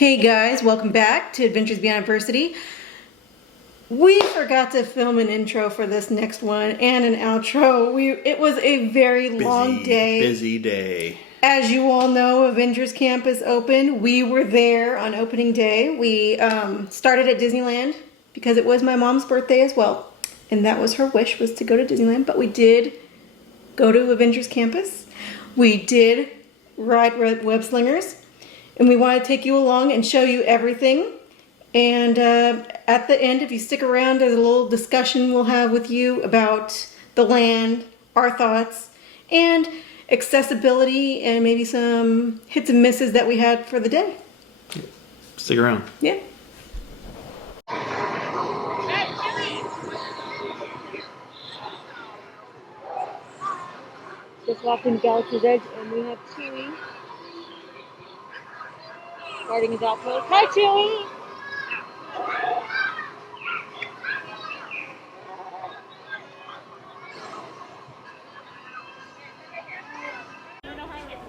Hey guys, welcome back to Adventures Beyond Adversity. We forgot to film an intro for this next one and an outro. It was a very long day. Busy day. As you all know, Avengers Campus opened. We were there on opening day. We started at Disneyland because it was my mom's birthday as well. And that was her wish, was to go to Disneyland. But we did go to Avengers Campus. We did ride Web Slingers. And we want to take you along and show you everything. And at the end, if you stick around, there's a little discussion we'll have with you about the land, our thoughts, and accessibility, and maybe some hits and misses that we had for the day. Stick around. Yeah. Just walked in Galaxy's Edge, and we have Chewie guarding his outpost. Hi, Chewie!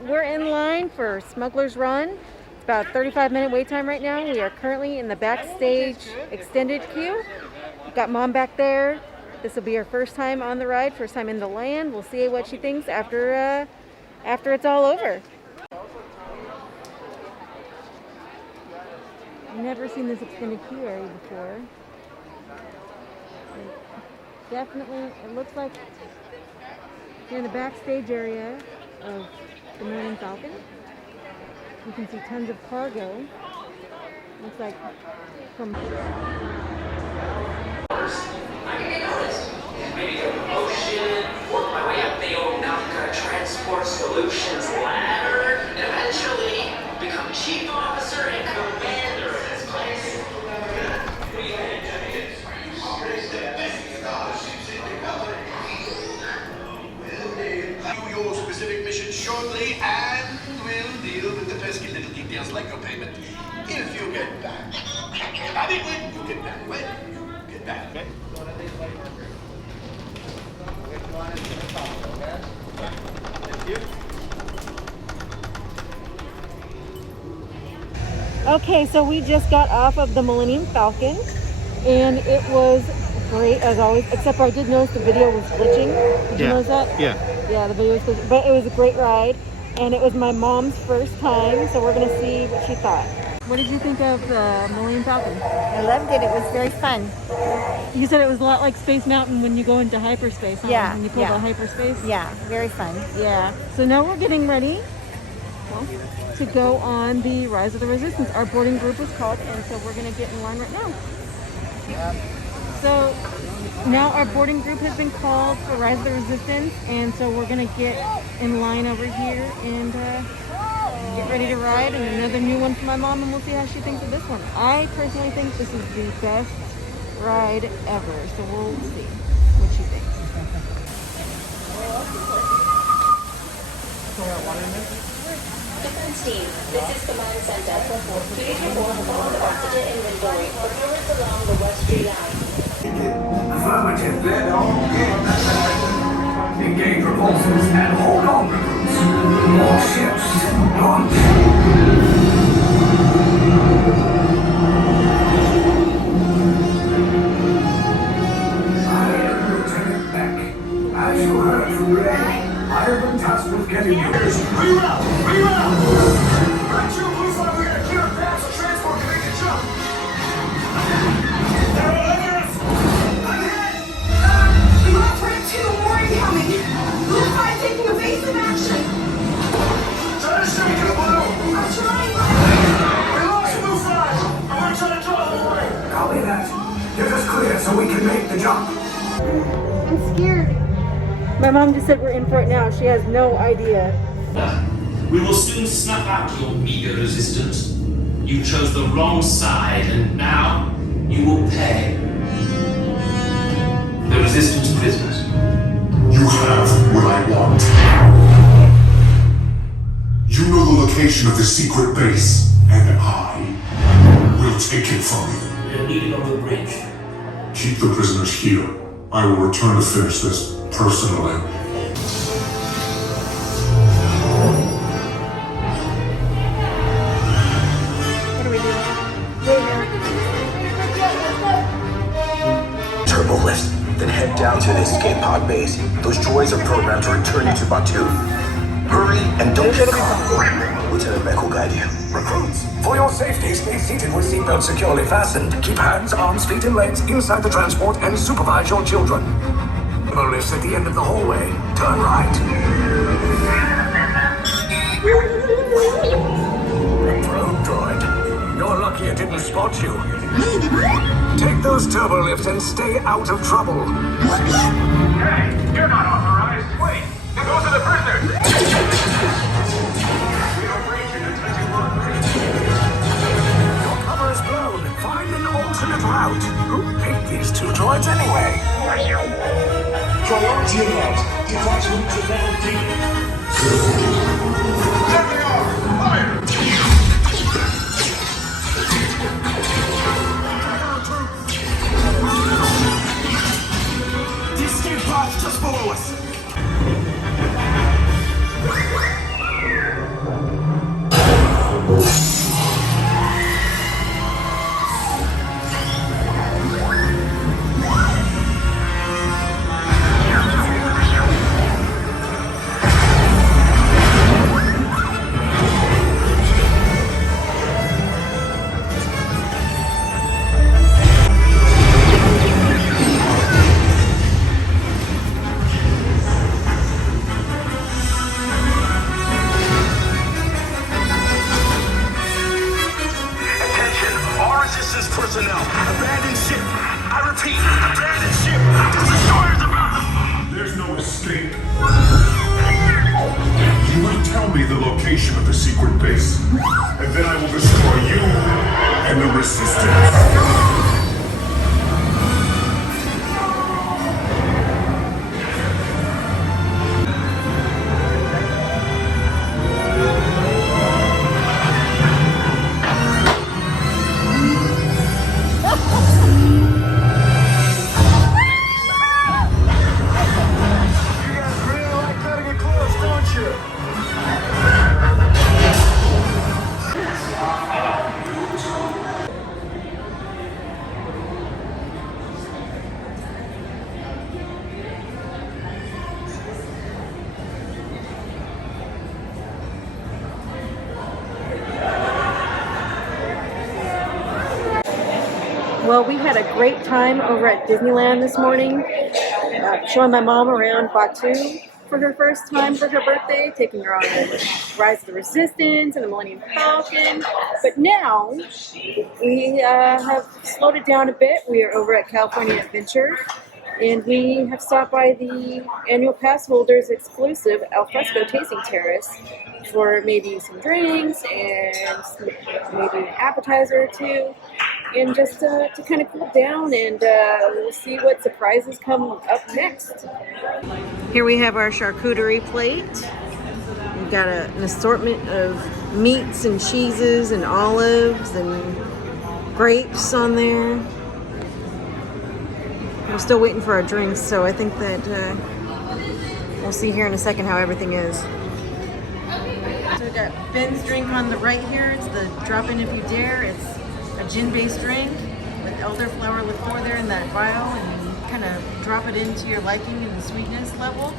We're in line for Smuggler's Run. It's about a 35-minute wait time right now. We are currently in the backstage extended queue. We've got Mom back there. This will be her first time on the ride, first time in the land. We'll see what she thinks after it's all over. I've never seen this extended queue area before. Definitely, it looks like you're in the backstage area of the Millennium Falcon. You can see tons of cargo. Looks like from... Maybe a promotion, work my way up the Nautica Transport Solutions ladder, and eventually become chief officer and commander of this place. Your specific mission shortly, and we'll deal with the pesky little details like your payment if you get back. I mean, when you get back. When you get back, okay? Okay, so we just got off of the Millennium Falcon, and it was great as always, except for I did notice the video was glitching. Did you notice that? Yeah, the video was glitching, but it was a great ride, and it was my mom's first time, so we're going to see what she thought. What did you think of the Millennium Falcon? I loved it. It was very fun. You said it was a lot like Space Mountain when you go into hyperspace, huh? Yeah, When you pull yeah. the hyperspace? Yeah, very fun. Yeah. So now we're getting ready to go on the Rise of the Resistance. Our boarding group was called, and so we're going to get in line right now. So now our boarding group has been called for Rise of the Resistance, and so we're going to get in line over here and get ready to ride. And another new one for my mom, and we'll see how she thinks of this one. I personally think this is the best ride ever, so we'll see what she thinks. Defense team, this is Command Center. Please report on the oxygen inventory for tourists along the West Tree Line. Affirmative, they're all good. Engage repulsors and hold on, recruits. More ships, launch. Lieutenant Beck, as you heard from Ray, I have been tasked with getting you. Reroute! Reroute! Right, you police line, we're gonna clear a path so transport can make a jump. They're all over us! Ahead! Mark 22, more incoming! Lift 5 taking evasive action! Try to shake it, Blue! I'm trying, but... We lost Blue 5! I'm gonna try to draw them away! Copy that. Get us clear so we can make the jump. I'm scared. My mom just said we're in for it now. She has no idea. We will soon snuff out your meager resistance. You chose the wrong side, and now you will pay. The resistance prisoners. You have what I want. You know the location of the secret base, and I will take it from you. We're meeting on the bridge. Keep the prisoners here. I will return to finish this personally. What do we do? visa program to return you to Batu. Hurry and don't get caught. Lieutenant Beck will guide you. Recruits, for your safety, stay seated with seatbelts securely fastened. Keep hands, arms, feet, and legs inside the transport and supervise your children. The lift's at the end of the hallway. Turn right. Drone droid. You're lucky it didn't spot you. Take those turbo lifts and stay out of trouble. Hey, you're not authorized. Wait, those are the prisoners. We are breaching attention workers. Your cover is blown. Find an alternate route. Who picked these two droids anyway? Priority alert. Detachment to level D. There they are. Fire. The escape path just below us. Attention, all resistance personnel. Abandoned ship. I repeat, abandoned ship. Destroyers about. There's no escape. You will tell me the location of the secret base, and then I will destroy you and the resistance. You guys really like cutting it close, don't you? Well, we had a great time over at Disneyland this morning, showing my mom around Batu for her first time for her birthday, taking her on the Rise of the Resistance and the Millennium Falcon. But now we have slowed it down a bit. We are over at California Adventure, and we have stopped by the annual pass holders exclusive Alfresco Tasting Terrace for maybe some drinks and maybe an appetizer or two, and just to kind of cool down, and we'll see what surprises come up next. Here we have our charcuterie plate. We've got an assortment of meats and cheeses and olives and grapes on there. We're still waiting for our drinks, so I think that we'll see here in a second how everything is. So we've got Ben's drink on the right here. It's the Drop In If You Dare. It's a gin-based drink with elderflower liqueur there in that vial, and you kind of drop it into your liking and the sweetness level.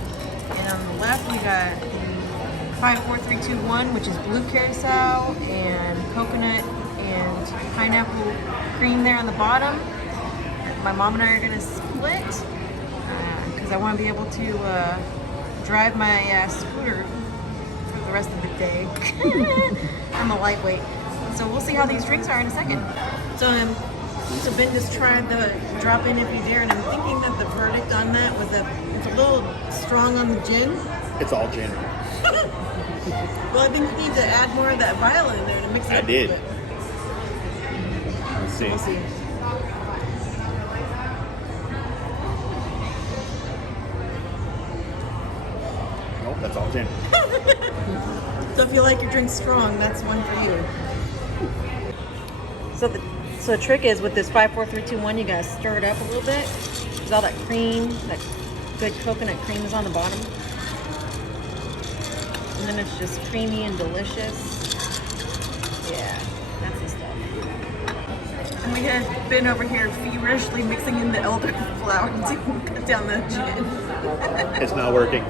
And on the left we got the 5, 4, 3, 2, 1, which is blue curacao and coconut and pineapple cream there on the bottom. My mom and I are gonna split because I want to be able to drive my scooter for the rest of the day. I'm a lightweight. So we'll see how these drinks are in a second. So Ben just tried the Drop In If You Dare, and I'm thinking that the verdict on that was that it's a little strong on the gin. It's all gin. Well, I think you need to add more of that vial in there to mix it I up did. a bit. Let's see. We'll see. Nope, that's all gin. So if you like your drink strong, that's one for you. So the trick is with this 5, 4, 3, 2, 1, you gotta stir it up a little bit. Because all that cream, that good coconut cream is on the bottom. And then it's just creamy and delicious. Yeah, that's the stuff. And we had been over here feverishly mixing in the elderflower to cut down the gin. It's not working.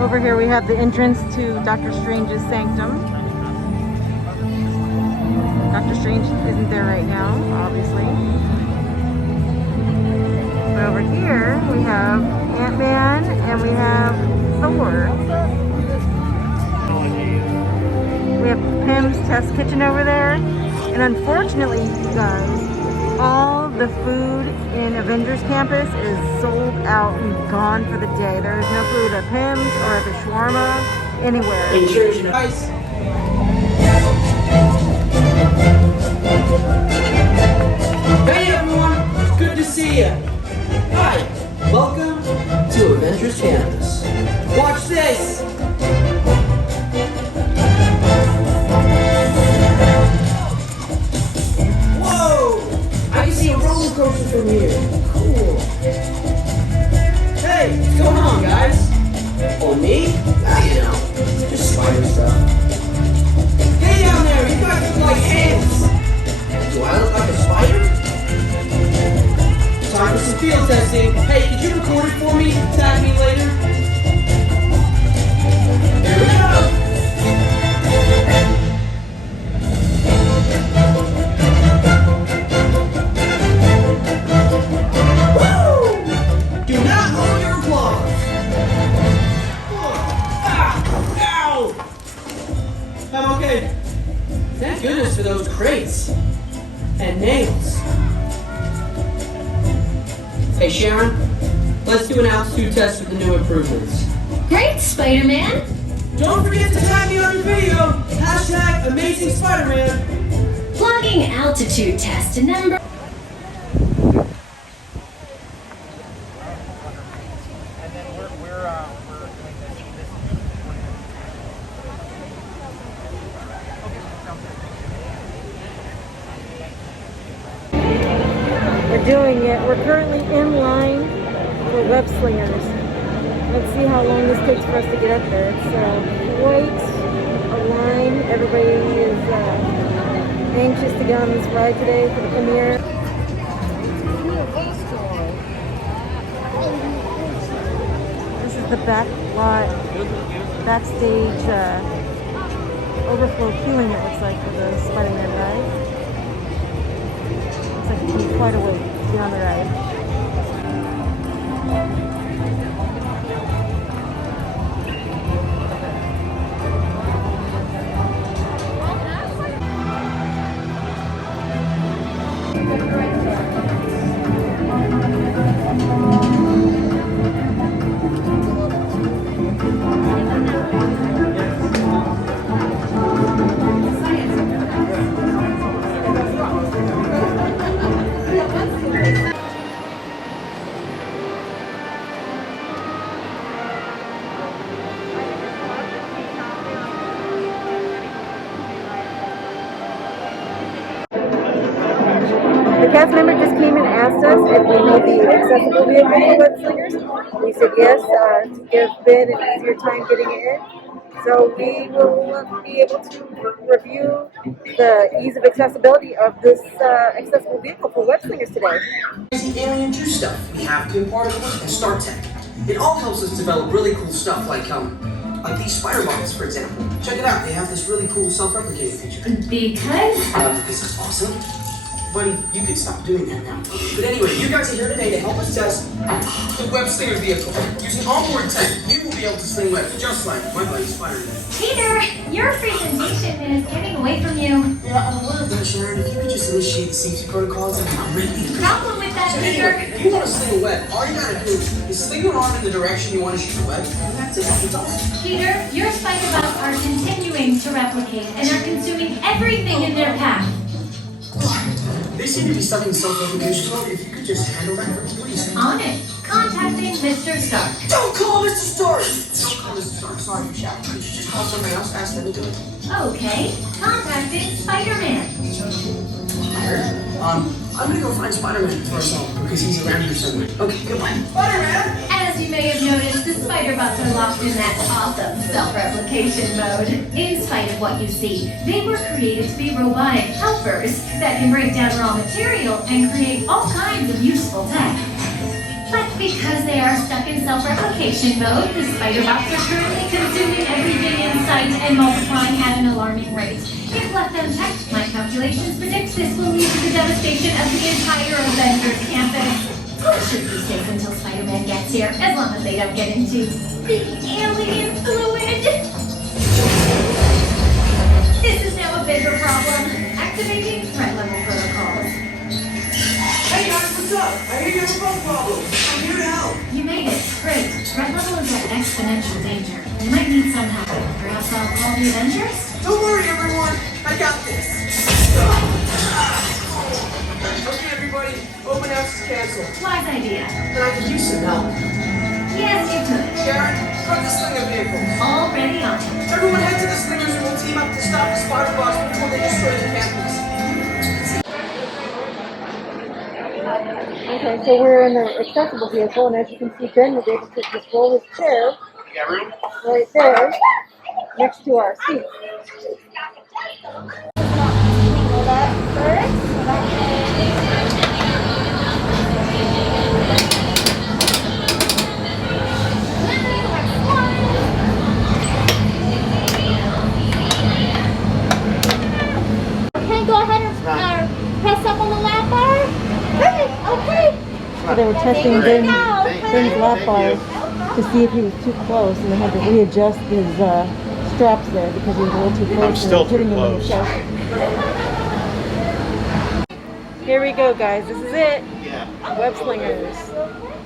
Over here we have the entrance to Doctor Strange's sanctum. Doctor Strange isn't there right now, obviously. But over here we have Ant-Man and we have Thor. We have Pym's Test Kitchen over there. And unfortunately, you guys, all the food in Avengers Campus is sold out and gone for the day. There is no food at Pym's or at the shawarma, anywhere. Hey everyone, it's good to see you. Hi, welcome to Avengers Campus. Watch this. Whoa! I can see a roller coaster from here. Cool. Hey, what's going on, guys? Oh, me? You know, just spider stuff. Hey down there, you guys look like ants. Do I look like a spider? Time for some field testing. Hey, could you record it for me? Tag me later. Here we go. Woo! Do not hold your applause. Ow! I'm okay. Thank goodness for those crates. And nails. Hey Sharon, let's do an altitude test with the new improvements. Great, Spider-Man. Don't forget to tag me on your video. Hashtag Amazing Spider-Man. Logging altitude test number. We're doing it. We're currently in line for Web Slingers. Let's see how long this takes for us to get up there. It's quite a line. Everybody is anxious to get on this ride today for the premiere. This is the back lot, backstage overflow queuing, it looks like, for the Spider-Man ride. Looks like it's been quite a way to be on the ride. The cast member just came and asked us if we need the accessible vehicle for Web Slingers. We said yes, to give Ben an easier time getting it in. So we will be able to review the ease of accessibility of this accessible vehicle for Web Slingers today. Crazy alien juice stuff. We have Kim Particles and Star Tech. It all helps us develop really cool stuff like these spider bombs, for example. Check it out. They have this really cool self-replicating feature. Because? This is awesome. Buddy, you can stop doing that now. But anyway, you guys are here today to help us test the Web Slinger vehicle. Using onboard tech, you will be able to sling webs just like my buddy Spider-Man. Peter, your presentation is getting away from you. Yeah, I'm aware of that, Sharon. If you could just initiate the safety protocols, I'd greatly appreciate it. Problem with that, So Peter. anyway, if you want to sling a web, all you gotta do is sling your arm in the direction you want to shoot the web, and that's it. It's awesome. Peter, your spider bots are continuing to replicate and are consuming everything in their path. They seem to be stuck in self-replication mode. If you could just handle that for me, please. On it. Contacting Mr. Stark. Don't call Mr. Stark! Don't call Mr. Stark. Sorry for shouting. Could you just call somebody else? Ask them to do it. Okay. Contacting Spider-Man. I'm gonna go find Spider-Man for us all because he's around here somewhere. Okay, goodbye. Spider-Man! As As you may have noticed, the spider bots are locked in that awesome self-replication mode. In spite of what you see, they were created to be robotic helpers that can break down raw material and create all kinds of useful tech. But because they are stuck in self-replication mode, the spider bots are currently consuming everything in sight and multiplying at an alarming rate. If left unchecked, my calculations predict this will lead to the devastation of the entire Avengers Campus. It should be safe until Spider-Man gets here, as long as they don't get into the alien fluid. This is now a bigger problem. Activating threat level protocols. Hey guys, what's up? I hear you have a phone problem. I'm here to help. You made it. Great. Threat level is at exponential danger. You might need some help. Perhaps I'll call the Avengers? Don't worry, everyone. I got this. Okay, everybody. Open house is canceled. Wise idea. And I could use some help. Yes, you could. Sharon, cut the slinger vehicles. Already on it. Everyone head to the slingers and we'll team up to stop the spider bots before they destroy the campus. Okay, so we're in the accessible vehicle, and as you can see, Ben was able to just roll his chair right there next to our seat. Okay, go ahead and press up on the lap bar. Okay. So they were testing Ben's lap bar to see if he was too close, and they had to readjust his straps there because he was a little too close. I'm still too him in the close. chest. Here we go, guys. This is it. Yeah. Web Slingers.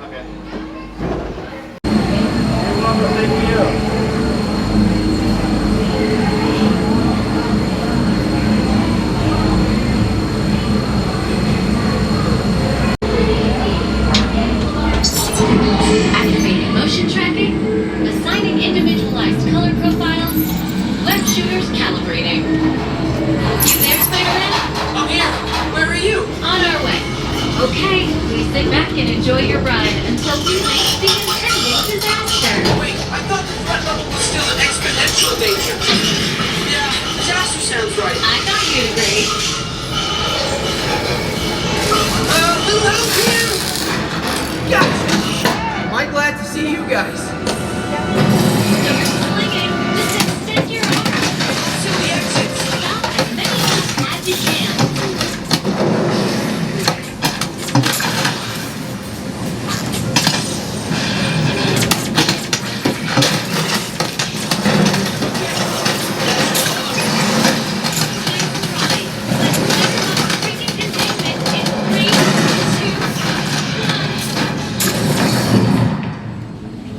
Okay. Activating motion tracking, assigning individualized color profiles, web shooters calibrating. You there, Spider-Man? I'm here. Where are you? On our way. Okay, please sit back and enjoy your ride until we reach the impending disaster. Wait, I thought the threat level was still an exponential danger. Yeah, disaster sounds right. I thought you'd agree. Little help here! Gotcha! Am I glad to see you guys? You're slinging. Just extend your arms. To the exits. Stop as many of them as you can.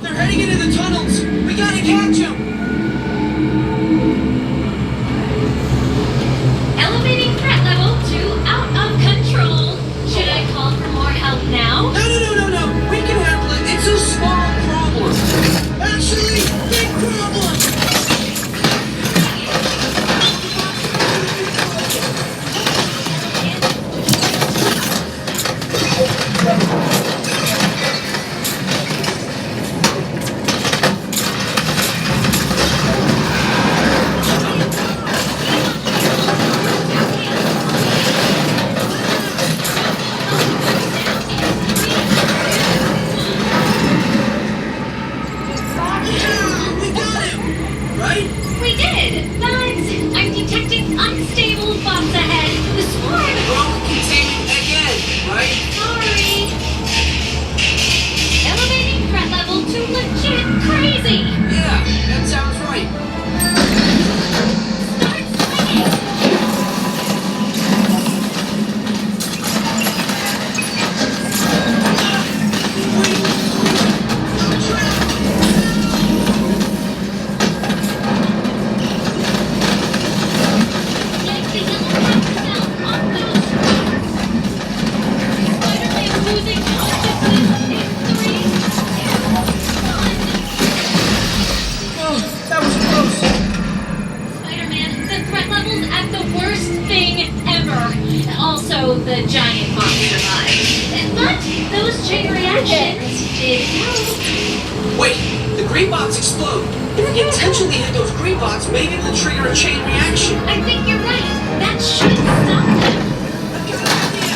They're heading into the tunnels. We gotta catch them. Elevating threat level to out of control. Should I call for more help now? No. We can handle it. It's a small problem. Actually, big problem. Yeah, we got him. Right? We did! But I'm detecting unstable bots ahead. The swarm! Wrong containment again, right? Sorry. Elevating threat level to legit crazy. Yeah, that sounds right. Start swinging. Yank the yellow carousel off those screens. Spider-Man losing consciousness in 3, 2, 1. Oh, that was close. Spider-Man, the threat level's at the worst thing ever. Also, the giant monster survived. But those chain reactions did help. green bots explode. If we intentionally hit those green bots, maybe we'll trigger a chain reaction. I think you're right. That should stop them. I've got an idea.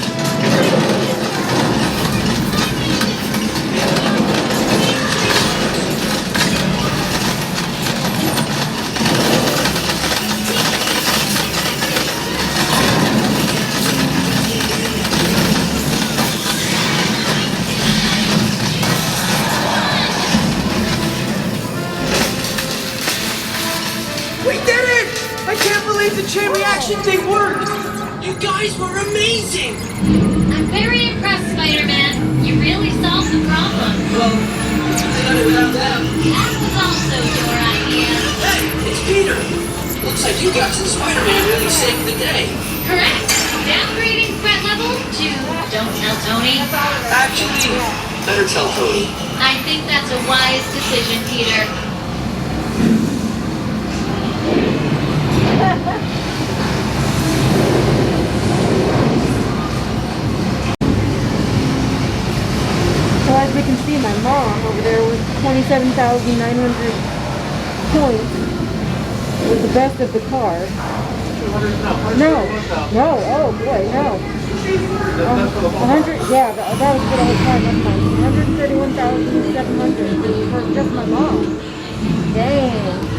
We did it! I can't believe the chain reaction thing worked! You guys were amazing! I'm very impressed, Spider-Man. You really solved the problem. Well, we couldn't have done it without them. That was also your idea. Hey, it's Peter! Looks like you guys and Spider-Man really saved the day. Correct. Downgrading threat level to don't tell Tony. Actually, better tell Tony. I think that's a wise decision, Peter. So as we can see, my mom over there with 27,900 points was the best of the car. No, oh boy, no. 100, yeah, that was what I was trying to find. 131,700 for just my mom. Dang.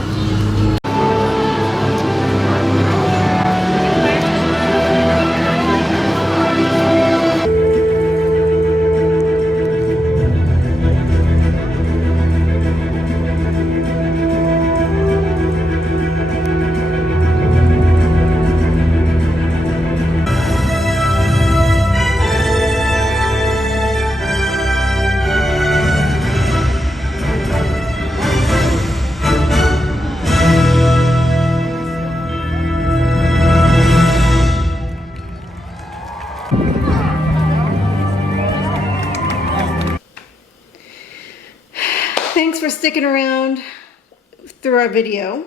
Thanks for sticking around through our video.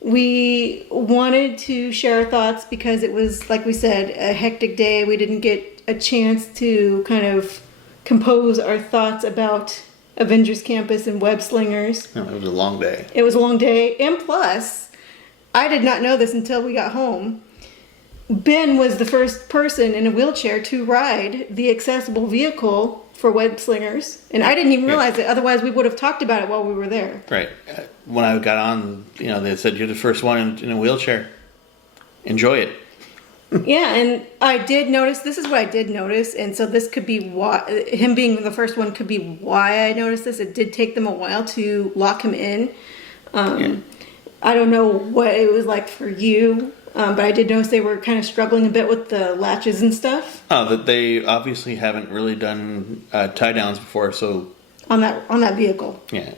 We wanted to share our thoughts because it was, like we said, a hectic day. We didn't get a chance to kind of compose our thoughts about Avengers Campus and Web Slingers. No, it was a long day. It was a long day, and plus, I did not know this until we got home. Ben was the first person in a wheelchair to ride the accessible vehicle for Web Slingers, and I didn't even realize it. Otherwise, we would have talked about it while we were there. Right. When I got on, they said you're the first one in a wheelchair. Enjoy it. Yeah, and I did notice, this is what I did notice, and so this could be why, him being the first one could be why I noticed this. It did take them a while to lock him in. I don't know what it was like for you, but I did notice they were kind of struggling a bit with the latches and stuff. Oh, that they obviously haven't really done tie downs before, so On that vehicle. yeah,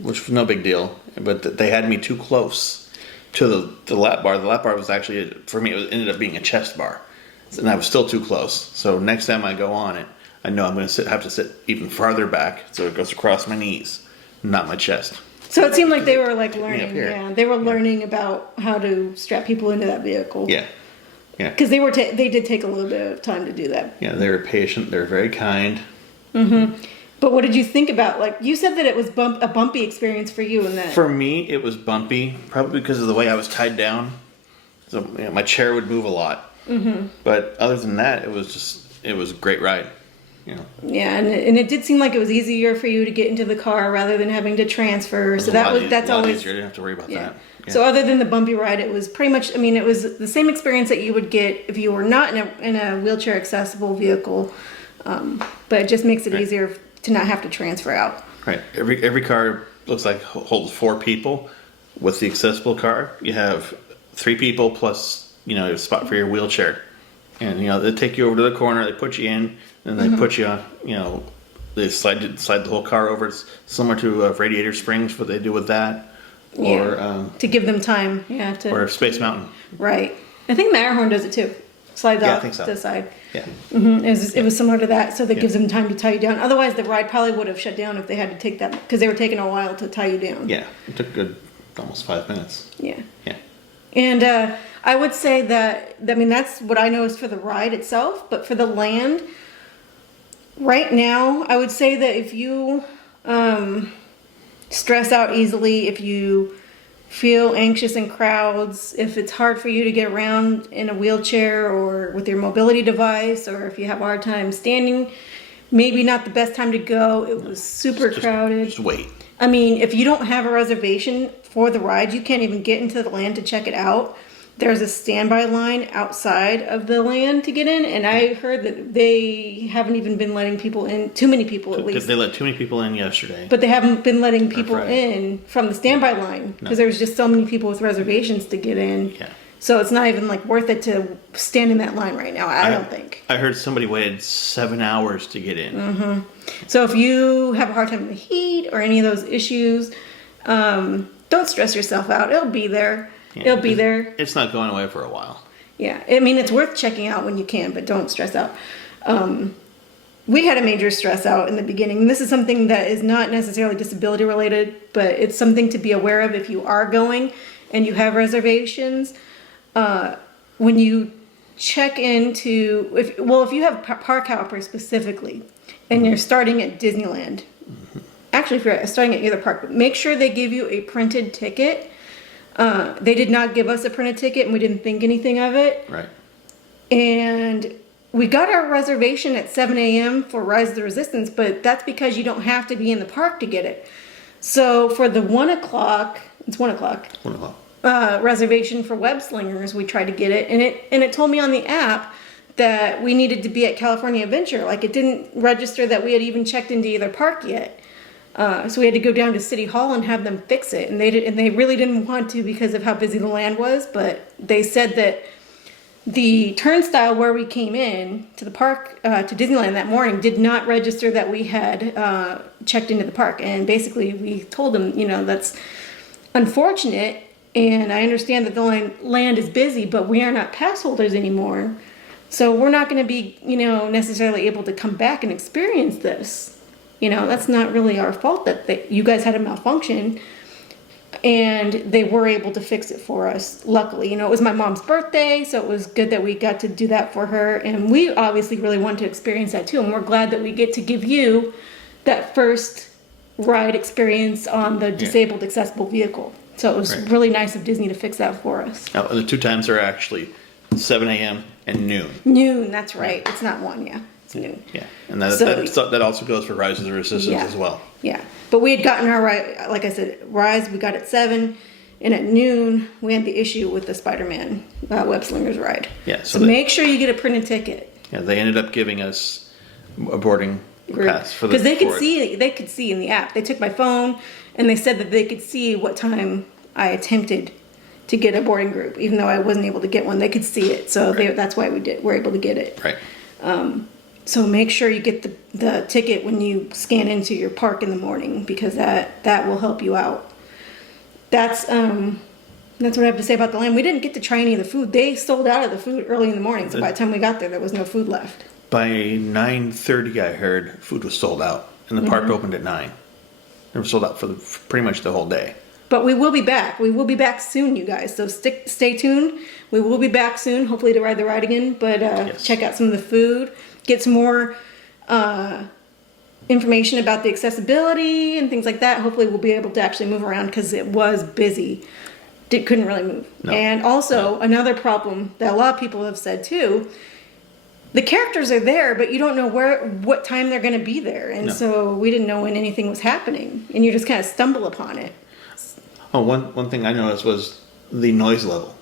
which was no big deal. But they had me too close to the lap bar. The lap bar was actually, for me, it ended up being a chest bar, and I was still too close. So next time I go on it, I know I'm going to have to sit even farther back, so it goes across my knees, not my chest. So it seemed like they were like learning. here. Yeah, they were learning about how to strap people into that vehicle. Yeah, yeah. Because they did take a little bit of time to do that. Yeah, they were patient. They were very kind. Mm-hmm. But what did you think about, like, you said that it was a bumpy experience for you in that. For me, it was bumpy, probably because of the way I was tied down. So my chair would move a lot. Mm-hmm. But other than that, it was a great ride. Yeah, and it did seem like it was easier for you to get into the car rather than having to transfer. So that's always easier. You didn't have to worry about that. Yeah. So other than the bumpy ride, it was pretty much. I mean, it was the same experience that you would get if you were not in a wheelchair accessible vehicle. But it just makes it easier to not have to transfer out. Right. Every car looks like holds 4 people. With the accessible car, you have 3 people plus a spot for your wheelchair. And they take you over to the corner, they put you in, and they put you on. They slide the whole car over. It's similar to Radiator Springs, what they do with that, or to give them time. Yeah. Or Space Mountain. Right. I think Matterhorn does it too. Slides I off think so. to the side. Yeah. Mm-hmm. It was similar to that, so that gives them time to tie you down. Otherwise, the ride probably would have shut down if they had to take that, because they were taking a while to tie you down. Yeah. It took almost 5 minutes. Yeah. Yeah. And I would say that, I mean, that's what I noticed for the ride itself, but for the land, right now, I would say that if you stress out easily, if you feel anxious in crowds, if it's hard for you to get around in a wheelchair or with your mobility device, or if you have a hard time standing, maybe not the best time to go. It was super crowded. Just wait. I mean, if you don't have a reservation for the ride, you can't even get into the land to check it out. There's a standby line outside of the land to get in, and I heard that they haven't even been letting people in, too many people at least. They let too many people in yesterday. But they haven't been letting people in from the standby line because there's just so many people with reservations to get in. Yeah. So it's not even like worth it to stand in that line right now, I don't think. I heard somebody waited 7 hours to get in. So if you have a hard time with the heat or any of those issues, don't stress yourself out. It'll be there. Yeah, It'll be there. It's not going away for a while. Yeah, I mean, it's worth checking out when you can, but don't stress out. We had a major stress out in the beginning. This is something that is not necessarily disability related, but it's something to be aware of if you are going and you have reservations. When you check into, if you have park hopper specifically, and you're starting at Disneyland, actually if you're starting at either park, make sure they give you a printed ticket. They did not give us a printed ticket and we didn't think anything of it. Right. And we got our reservation at 7 a.m. for Rise of the Resistance, but that's because you don't have to be in the park to get it. So for the 1 o'clock, it's 1 o'clock. 1 o'clock. Reservation for Web Slingers, we tried to get it, and it told me on the app that we needed to be at California Adventure. Like, it didn't register that we had even checked into either park yet. So we had to go down to City Hall and have them fix it, and they really didn't want to because of how busy the land was. But they said that the turnstile where we came in to the park, to Disneyland that morning, did not register that we had checked into the park. And basically, we told them, that's unfortunate. And I understand that the land is busy, but we are not pass holders anymore. So we're not going to be, necessarily able to come back and experience this. That's not really our fault that you guys had a malfunction. And they were able to fix it for us, luckily. It was my mom's birthday, so it was good that we got to do that for her. And we obviously really wanted to experience that too. And we're glad that we get to give you that first ride experience on the disabled accessible vehicle. So it was really nice of Disney to fix that for us. Now, the two times are actually 7 a.m. and noon. Noon, that's right. It's not 1, yeah. It's noon. Yeah, and that also goes for Rise of the Resistance as well. Yeah, but we had gotten our ride, like I said, Rise, we got at 7, and at noon, we had the issue with the Spider-Man Web Slingers ride. Yeah, so make sure you get a printed ticket. Yeah, they ended up giving us a boarding pass for the because they could see in the app. They took my phone and they said that they could see what time I attempted to get a boarding group, even though I wasn't able to get one. They could see it, so that's why we're able to get it. Right. So make sure you get the ticket when you scan into your park in the morning, because that will help you out. That's what I have to say about the land. We didn't get to try any of the food. They sold out of the food early in the morning, so by the time we got there was no food left. By 9:30, I heard food was sold out, and the park opened at 9. They were sold out for pretty much the whole day. But we will be back. We will be back soon, you guys. So stay tuned. We will be back soon, hopefully to ride the ride again. But check out some of the food. Get some more information about the accessibility and things like that. Hopefully we'll be able to actually move around because it was busy. Couldn't really move. No. And also another problem that a lot of people have said too, the characters are there, but you don't know what time they're going to be there. And so we didn't know when anything was happening. And you just kind of stumble upon it. Oh, one thing I noticed was the noise level.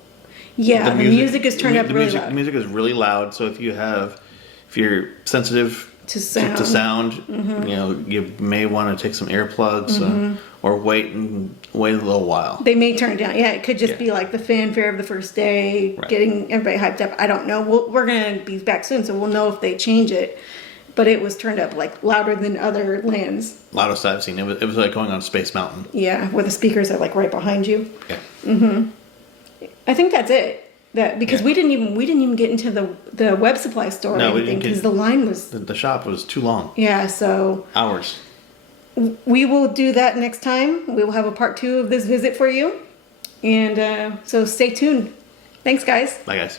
Yeah, the music is turned up really loud. The music is really loud, so if you're sensitive to sound, you may want to take some earplugs or wait a little while. They may turn it down. Yeah, it could just be like the fanfare of the first day, getting everybody hyped up. I don't know. We're going to be back soon, so we'll know if they change it. But it was turned up like louder than other lands. Loudest I've seen. It was like going on Space Mountain. Yeah, where the speakers are like right behind you. Yeah. I think that's it. Because we didn't even get into the web supply store or anything because the line was the shop was too long. Yeah, so hours. We will do that next time. We will have a part 2 of this visit for you, and so stay tuned. Thanks, guys. Bye, guys.